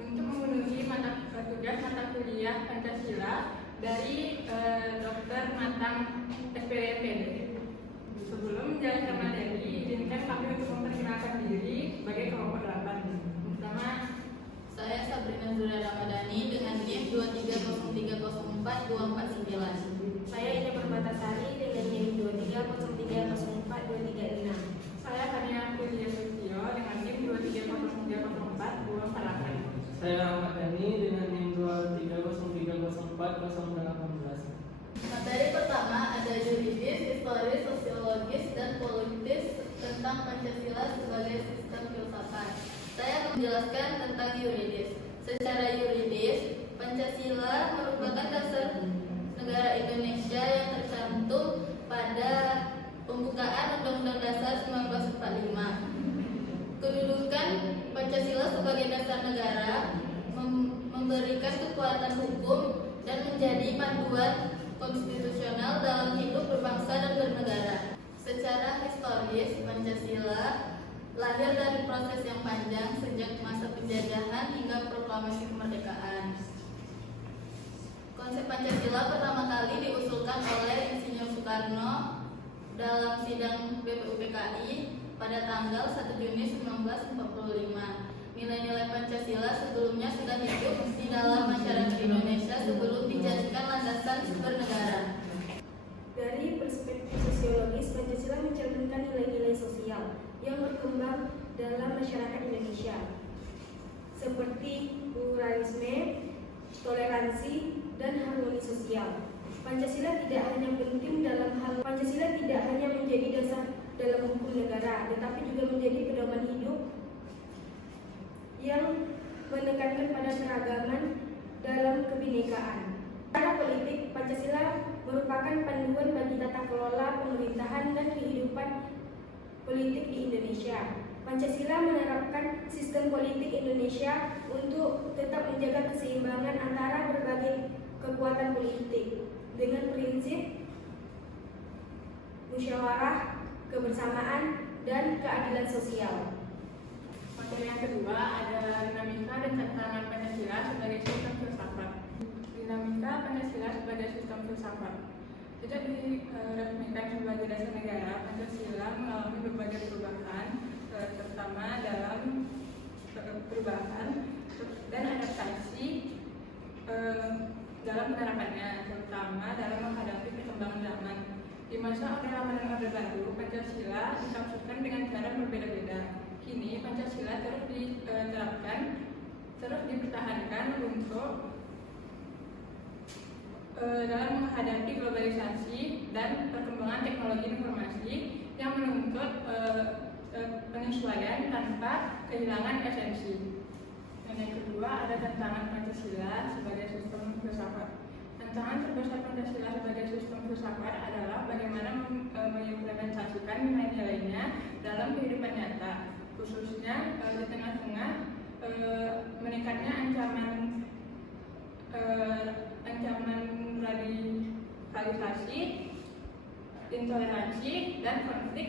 untuk memenuhi tugas mata kuliah Pancasila dari Dr. Matang SPDMPD. Sebelum menjalankan materi, izinkan kami untuk memperkenalkan diri sebagai kelompok 8. Pertama, saya Sabrina Zura Ramadhani dengan NIM 230304249. Saya Ida Permatasari dengan NIM 230304236. saya Kania Kuliah Sutio dengan NIM 230304248. Saya Ahmad Dhani dengan NIM 230304018. Materi pertama ada yuridis, historis, sosiologis, dan politis tentang Pancasila sebagai sistem filsafat. Saya akan menjelaskan tentang yuridis. Secara yuridis, Pancasila merupakan dasar negara Indonesia yang tercantum pada pembukaan Undang-Undang Dasar 1945. Kedudukan Pancasila sebagai dasar negara memberikan kekuatan hukum dan menjadi panduan konstitusional dalam hidup berbangsa dan bernegara. Secara historis, Pancasila lahir dari proses yang panjang sejak masa penjajahan hingga proklamasi kemerdekaan. Konsep Pancasila pertama kali diusulkan oleh Insinyur Soekarno dalam sidang BPUPKI pada tanggal 1 Juni 1945. Nilai-nilai Pancasila sebelumnya sudah hidup di dalam masyarakat Indonesia sebelum dijadikan landasan bernegara. Dari perspektif sosiologis, Pancasila mencerminkan nilai-nilai sosial yang berkembang dalam masyarakat Indonesia, seperti pluralisme, toleransi, dan harmoni sosial. Pancasila tidak hanya menjadi dasar dalam hukum negara, tetapi juga menjadi pedoman hidup yang menekankan pada keragaman dalam kebinekaan. Secara politik, Pancasila merupakan panduan bagi tata kelola pemerintahan dan kehidupan politik di Indonesia. Pancasila menerapkan sistem politik Indonesia untuk tetap menjaga keseimbangan antara berbagai kekuatan politik dengan prinsip musyawarah, kebersamaan, dan keadilan sosial. materi yang kedua ada dinamika dan tantangan Pancasila sebagai sistem filsafat. Dinamika Pancasila sebagai sistem filsafat. Sejak diresmikan sebagai dasar negara, Pancasila mengalami berbagai perubahan, terutama dalam perubahan dan adaptasi dalam penerapannya, terutama dalam menghadapi perkembangan zaman. Di masa Orde Lama dan Orde Baru, Pancasila ditafsirkan dengan cara berbeda-beda. Kini Pancasila terus diterapkan, terus dipertahankan untuk dalam menghadapi globalisasi dan perkembangan teknologi informasi yang menuntut penyesuaian tanpa kehilangan esensi. Dan yang kedua ada tantangan Pancasila sebagai sistem filsafat. Tantangan terbesar Pancasila sebagai sistem filsafat adalah bagaimana mengimplementasikan nilai-nilainya dalam kehidupan nyata, khususnya di tengah-tengah meningkatnya ancaman radikalisasi, intoleransi, dan konflik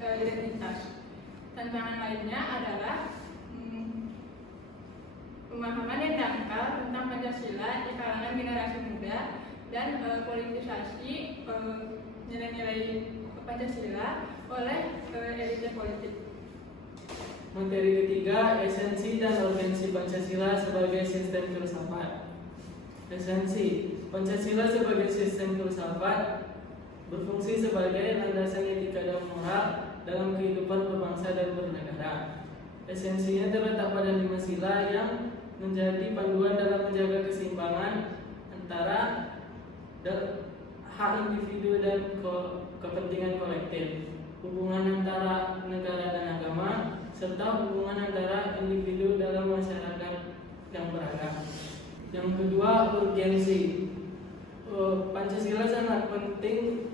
identitas. Tantangan lainnya adalah pemahaman yang dangkal tentang Pancasila di kalangan generasi muda dan politisasi nilai-nilai Pancasila oleh elit politik. Materi ketiga, esensi dan urgensi Pancasila sebagai sistem filsafat. Esensi Pancasila sebagai sistem filsafat berfungsi sebagai landasan etika dan moral dalam kehidupan berbangsa dan bernegara. Esensinya terletak pada 5 sila yang menjadi panduan dalam menjaga keseimbangan antara hak individu dan kepentingan kolektif, hubungan antara negara dan agama, serta hubungan antara individu dalam masyarakat yang beragam. Yang kedua, urgensi. Pancasila sangat penting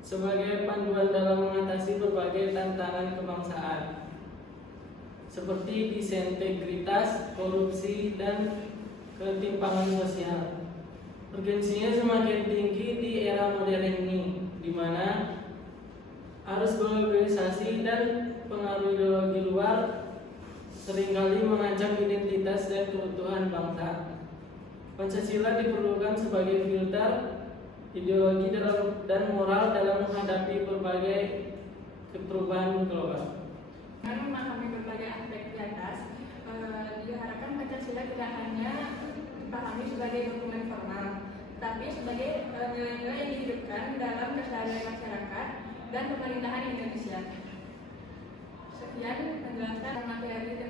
sebagai panduan dalam mengatasi berbagai tantangan kebangsaan, seperti disintegritas, korupsi, dan ketimpangan sosial. Urgensinya semakin tinggi di era modern ini, di mana arus globalisasi dan pengaruh ideologi luar seringkali mengancam identitas dan keutuhan bangsa. Pancasila diperlukan sebagai filter ideologi dan moral dalam menghadapi berbagai perubahan global. Dengan memahami berbagai aspek di atas, diharapkan Pancasila tidak hanya dipahami sebagai dokumen formal, tapi sebagai nilai-nilai yang dihidupkan dalam keseharian masyarakat dan pemerintahan Indonesia. Sekian penjelasan materi